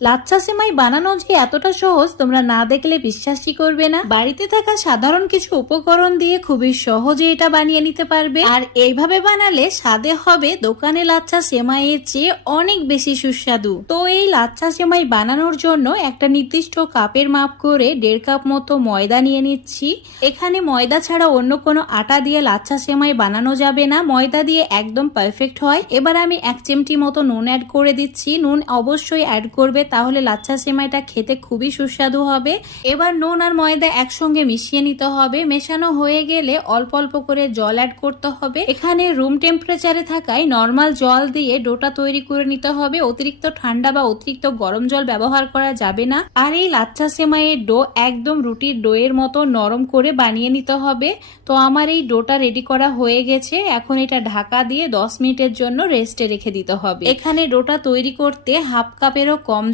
লাচ্ছা সেমাই বানানো যে এতটা সহজ তোমরা না দেখলে বিশ্বাসই করবে না। বাড়িতে থাকা সাধারণ কিছু উপকরণ দিয়ে খুবই সহজে এটা বানিয়ে নিতে পারবে, আর এইভাবে বানালে স্বাদে হবে দোকানে লাচ্ছা সেমাইয়ের চেয়ে অনেক বেশি সুস্বাদু। তো এই লাচ্ছা সেমাই বানানোর জন্য একটা নির্দিষ্ট কাপের মাপ করে 1.5 কাপ মতো ময়দা নিয়ে নিচ্ছি। এখানে ময়দা ছাড়া অন্য কোনো আটা দিয়ে লাচ্ছা সেমাই বানানো যাবে না, ময়দা দিয়ে একদম পারফেক্ট হয়। এবার আমি 1 চিমটি মতো নুন অ্যাড করে দিচ্ছি। নুন অবশ্যই অ্যাড করবে, তাহলে লাচ্ছা সেমাইটা খেতে খুবই সুস্বাদু হবে। এবার নুন আর ময়দা একসঙ্গে মিশিয়ে নিতে হবে। মেশানো হয়ে গেলে অল্প অল্প করে জল অ্যাড করতে হবে। এখানে রুম টেম্পারেচারে থাকায় নর্মাল জল দিয়ে ডোটা তৈরি করে নিতে হবে। অতিরিক্ত ঠান্ডা বা অতিরিক্ত গরম জল ব্যবহার করা যাবে না। আর এই লাচ্ছা সেমাইয়ের ডো একদম রুটির ডোয়ের মতো নরম করে বানিয়ে নিতে হবে। তো আমার এই ডোটা রেডি করা হয়ে গেছে। এখন এটা ঢাকা দিয়ে 10 মিনিটের জন্য রেস্টে রেখে দিতে হবে। এখানে ডোটা তৈরি করতে 1/2 কাপেরও কম